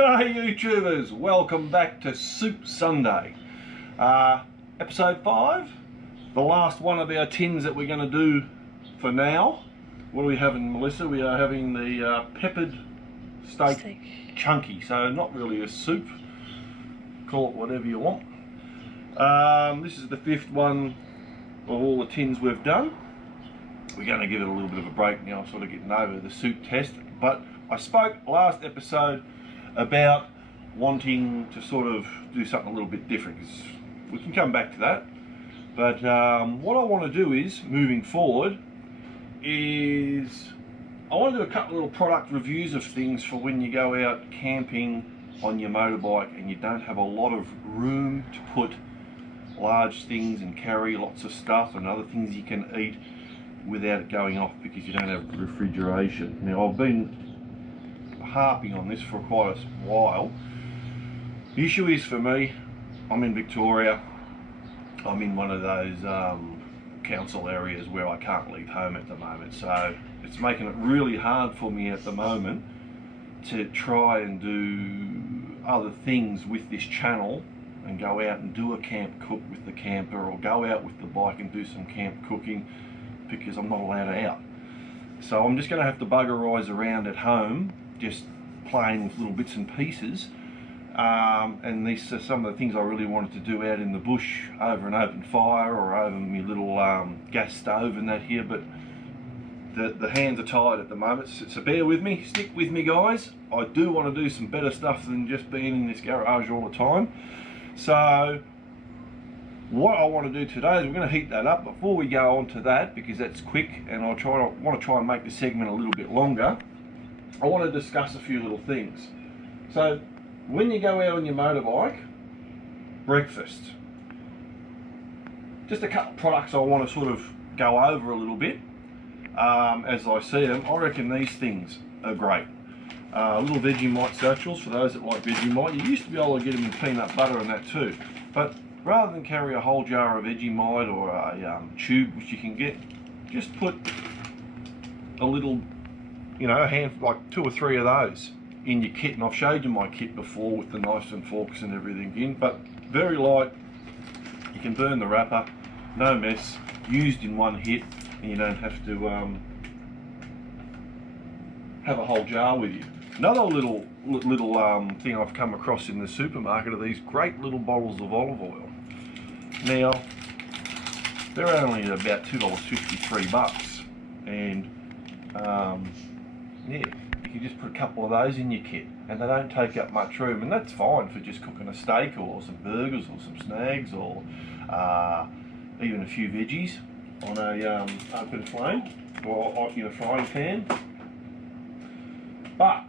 G'day YouTubers, welcome back to Soup Sunday. Episode 5, the last one of our tins that we're going to do for now. What are we having, Melissa? We are having the peppered steak chunky, so not really a soup, call it whatever you want. This is the 5th one of all the tins we've done. We're going to give it a little bit of a break now, sort of getting over the soup test, but I spoke last episode about wanting to sort of do something a little bit different, because we can come back to that. But what I want to do is, moving forward, is I want to do a couple of little product reviews of things for when you go out camping on your motorbike and you don't have a lot of room to put large things and carry lots of stuff and other things you can eat without it going off because you don't have refrigeration. Now, I've been harping on this for quite a while. The issue is, for me, I'm in Victoria. I'm in one of those council areas where I can't leave home at the moment, so it's making it really hard for me at the moment to try and do other things with this channel and go out and do a camp cook with the camper, or go out with the bike and do some camp cooking, because I'm not allowed out. So I'm just going to have to buggerise around at home, just playing with little bits and pieces. And these are some of the things I really wanted to do out in the bush, over an open fire or over my little gas stove and that here, but the hands are tied at the moment, so bear with me, stick with me guys. I do want to do some better stuff than just being in this garage all the time. So what I want to do today is we're going to heat that up. Before we go on to that, because that's quick and I want to try and make the segment a little bit longer, I want to discuss a few little things. So when you go out on your motorbike, breakfast. Just a couple of products I want to sort of go over a little bit as I see them. I reckon these things are great. Little Vegemite satchels for those that like Vegemite. You used to be able to get them in peanut butter and that too, but rather than carry a whole jar of Vegemite or a tube which you can get, just put a little, you know, a hand, like 2 or 3 of those in your kit. And I've showed you my kit before with the knives and forks and everything in, but very light. You can burn the wrapper, no mess, used in one hit, and you don't have to have a whole jar with you. Another little thing I've come across in the supermarket are these great little bottles of olive oil. Now, they're only about $2.50, $3, and yeah, you can just put a couple of those in your kit, and they don't take up much room, and that's fine for just cooking a steak or some burgers or some snags, or even a few veggies on a open flame or in a frying pan. But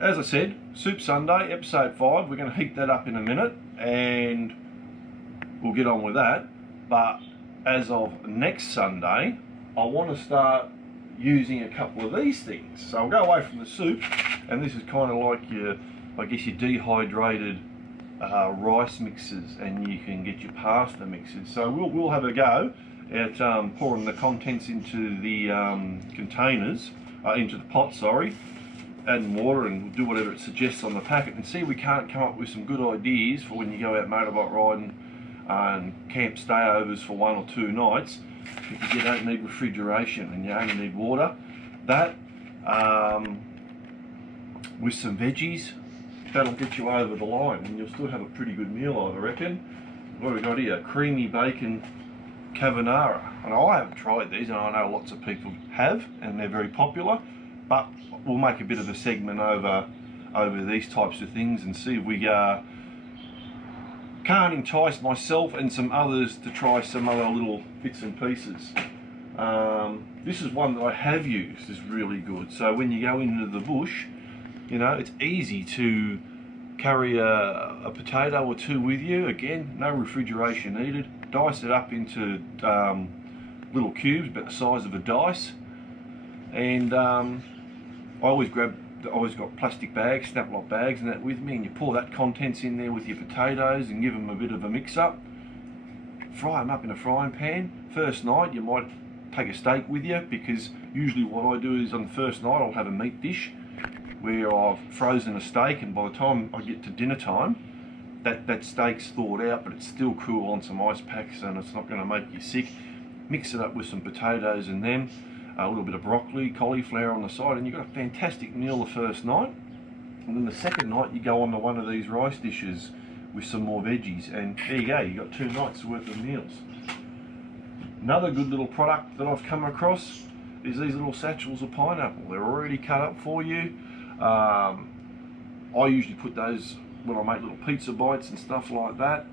as I said, Soup Sunday, episode 5, we're going to heat that up in a minute and we'll get on with that. But as of next Sunday, I want to start using a couple of these things. So I'll go away from the soup, and this is kind of like your, I guess, your dehydrated rice mixes, and you can get your pasta mixes. So we'll have a go at pouring the contents into the containers, into the pot, sorry, adding water, and do whatever it suggests on the packet, and see if we can't come up with some good ideas for when you go out motorbike riding and camp stayovers for 1 or 2 nights, because you don't need refrigeration and you only need water. That with some veggies, that'll get you over the line, and you'll still have a pretty good meal, I reckon. What have we got here? Creamy bacon carbonara. And I haven't tried these, and I know lots of people have, and they're very popular, but we'll make a bit of a segment over these types of things and see if we can't entice myself and some others to try some other little bits and pieces. This is one that I have used, is really good. So when you go into the bush, you know, it's easy to carry a potato or 2 with you. Again, no refrigeration needed. Dice it up into little cubes about the size of a dice, and I always got plastic bags, snap-lock bags and that with me, and you pour that contents in there with your potatoes and give them a bit of a mix-up. Fry them up in a frying pan. First night you might take a steak with you, because usually what I do is on the first night I'll have a meat dish where I've frozen a steak, and by the time I get to dinner time, that steak's thawed out, but it's still cool on some ice packs, and it's not going to make you sick. Mix it up with some potatoes and them, a little bit of broccoli, cauliflower on the side, and you've got a fantastic meal the first night. And then the second night you go on to one of these rice dishes with some more veggies, and there you go, you've got 2 nights worth of meals. Another good little product that I've come across is these little satchels of pineapple. They're already cut up for you. I usually put those when I make little pizza bites and stuff like that,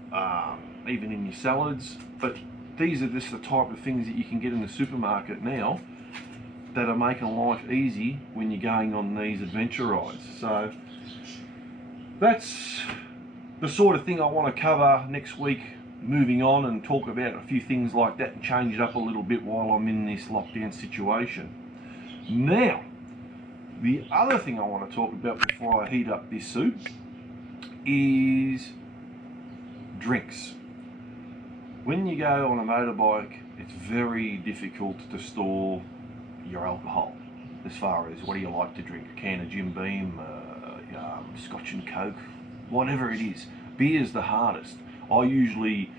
even in your salads. But these are just the type of things that you can get in the supermarket now that are making life easy when you're going on these adventure rides. So that's the sort of thing I want to cover next week, moving on and talk about a few things like that and change it up a little bit while I'm in this lockdown situation. Now, the other thing I want to talk about before I heat up this soup is drinks. When you go on a motorbike, it's very difficult to store your alcohol, as far as what do you like to drink, a can of Jim Beam, Scotch and Coke, whatever it is. Beer's the hardest. I usually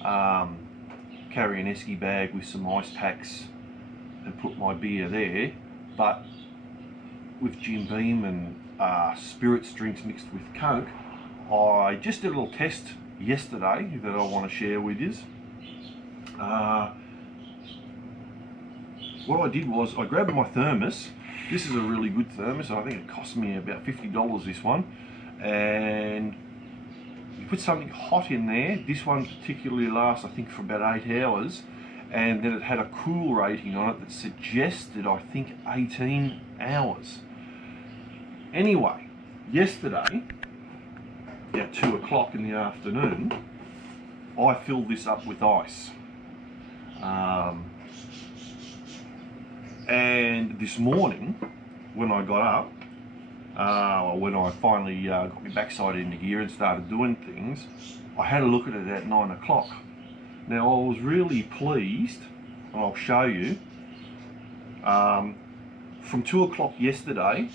carry an esky bag with some ice packs and put my beer there, but with Jim Beam and spirits drinks mixed with Coke, I just did a little test yesterday that I want to share with you. What I did was I grabbed my thermos. This is a really good thermos. I think it cost me about $50, this one. And you put something hot in there. This one particularly lasts, I think, for about 8 hours. And then it had a cool rating on it that suggested, I think, 18 hours. Anyway, yesterday, at 2 o'clock in the afternoon, I filled this up with ice. And this morning, when I got up, when I finally got my backside into gear and started doing things, I had a look at it at 9 o'clock. Now, I was really pleased, and I'll show you, from 2 o'clock yesterday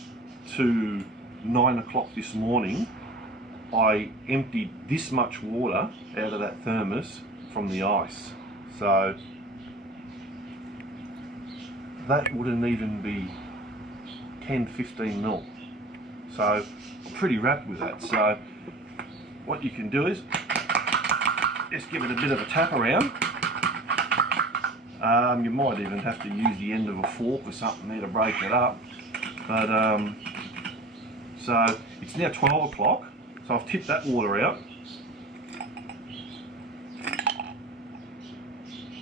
to 9 o'clock this morning, I emptied this much water out of that thermos from the ice. So that wouldn't even be 10-15 mil. So I'm pretty wrapped with that. So what you can do is just give it a bit of a tap around. You might even have to use the end of a fork or something there to break it up. But so it's now 12 o'clock. So I've tipped that water out.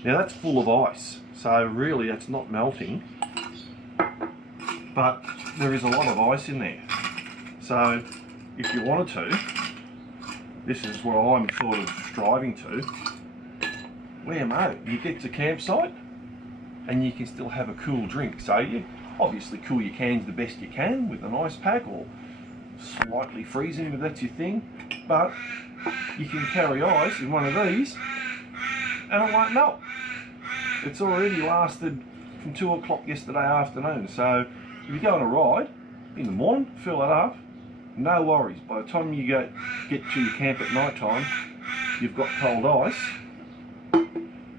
Now that's full of ice, so really it's not melting, but there is a lot of ice in there. So if you wanted to, this is what I'm sort of striving to, where mate, you get to campsite and you can still have a cool drink. So you obviously cool your cans the best you can with an ice pack, or slightly freezing if that's your thing, but you can carry ice in one of these and it won't melt. It's already lasted from 2 o'clock yesterday afternoon, so if you go on a ride in the morning, fill it up, no worries. By the time you get to your camp at night time, you've got cold ice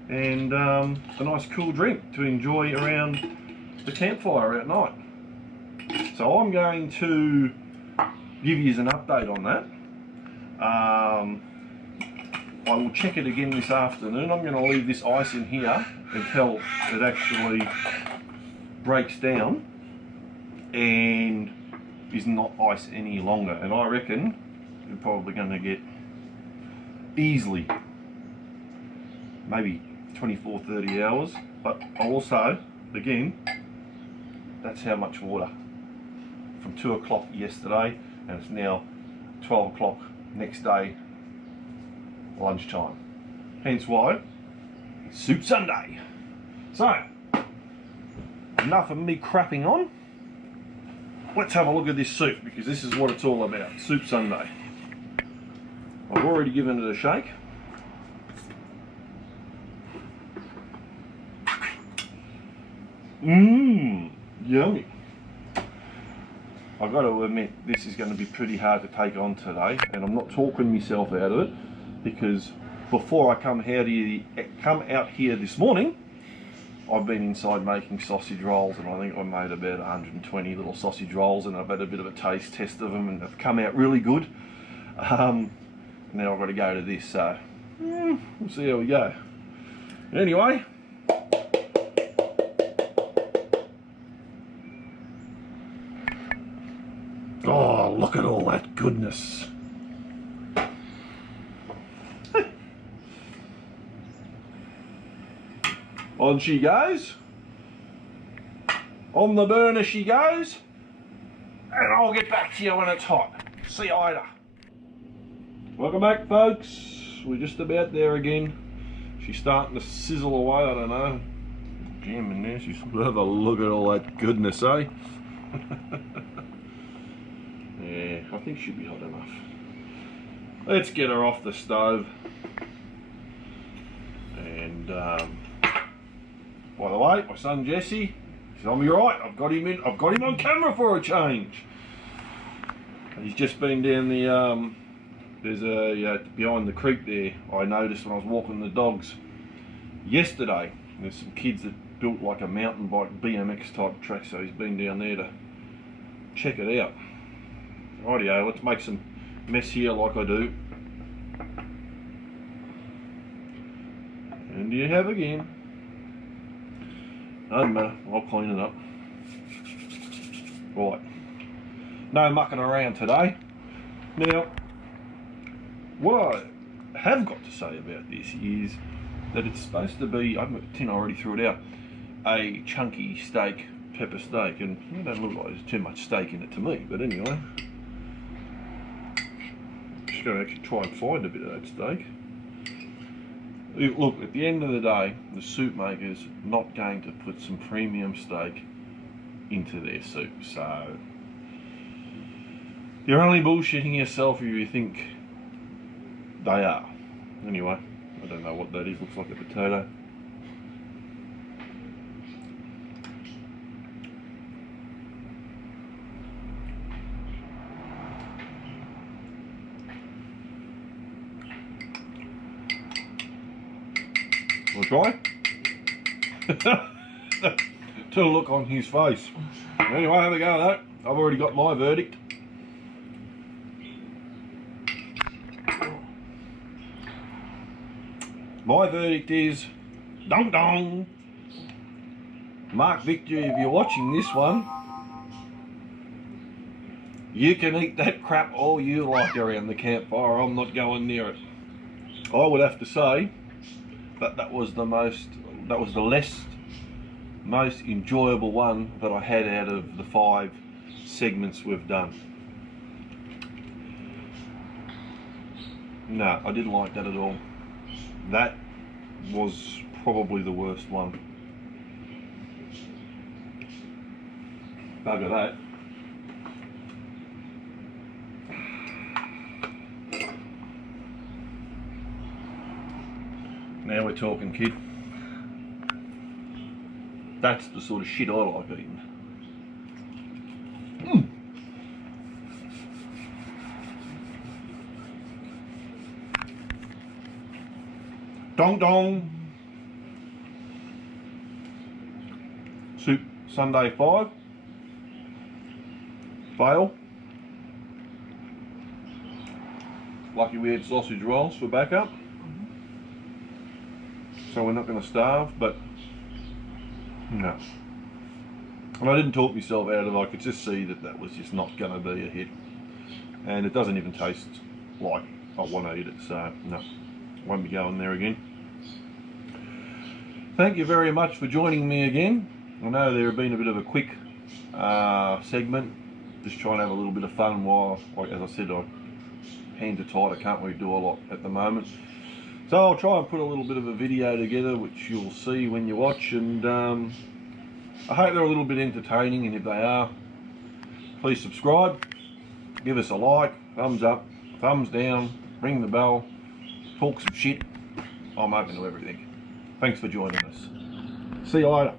and a nice cool drink to enjoy around the campfire at night. So I'm going to give you an update on that. I will check it again this afternoon. I'm going to leave this ice in here until it actually breaks down and is not ice any longer. And I reckon we're probably going to get easily maybe 24-30 hours. But also, again, that's how much water. From 2 o'clock yesterday, and it's now 12 o'clock next day, lunchtime. Hence why it's Soup Sunday. So, enough of me crapping on. Let's have a look at this soup, because this is what it's all about. Soup Sunday. I've already given it a shake. Mmm, yummy. I've got to admit, this is going to be pretty hard to take on today, and I'm not talking myself out of it, because before I come out here this morning, I've been inside making sausage rolls, and I think I made about 120 little sausage rolls, and I've had a bit of a taste test of them, and they've come out really good. Now I've got to go to this, so we'll see how we go. Anyway, oh, look at all that goodness. On she goes. On the burner she goes. And I'll get back to you when it's hot. See you later. Welcome back, folks. We're just about there again. She's starting to sizzle away, I don't know. Jam in there. She's have a look at all that goodness, eh? Yeah, I think she'll be hot enough. Let's get her off the stove. And by the way, my son Jesse, he's on me right. I've got him on camera for a change. He's just been down the there's a behind the creek there. I noticed when I was walking the dogs yesterday. There's some kids that built like a mountain bike BMX type track, so he's been down there to check it out. Rightio, let's make some mess here like I do. And you have again. Doesn't matter, I'll clean it up. Right, no mucking around today. Now, what I have got to say about this is that it's supposed to be, I already threw it out, a chunky steak, pepper steak, and it don't look like there's too much steak in it to me, but anyway. Just going to actually try and find a bit of that steak. Look, at the end of the day, the soup maker's not going to put some premium steak into their soup, so you're only bullshitting yourself if you think they are. Anyway, I don't know what that is, looks like a potato. Try to look on his face. Anyway, have a go at that. I've already got my verdict. My verdict is dong dong. Mark Victor, if you're watching this one, you can eat that crap all you like around the campfire. I'm not going near it. I would have to say that was the most enjoyable one that I had out of the 5 segments we've done. No, I didn't like that at all. That was probably the worst one. Bugger that. Now we're talking, kid. That's the sort of shit I like eating. Dong dong. Soup Sunday 5. Fail. Lucky we had sausage rolls for backup. So we're not going to starve, but no. And I didn't talk myself out of it. I could just see that was just not going to be a hit. And it doesn't even taste like I want to eat it, so no. Won't be going there again. Thank you very much for joining me again. I know there have been a bit of a quick segment, just trying to have a little bit of fun while, as I said, hands are tied, I can't really do a lot at the moment. So I'll try and put a little bit of a video together, which you'll see when you watch, and I hope they're a little bit entertaining, and if they are, please subscribe, give us a like, thumbs up, thumbs down, ring the bell, talk some shit. I'm open to everything. Thanks for joining us. See you later.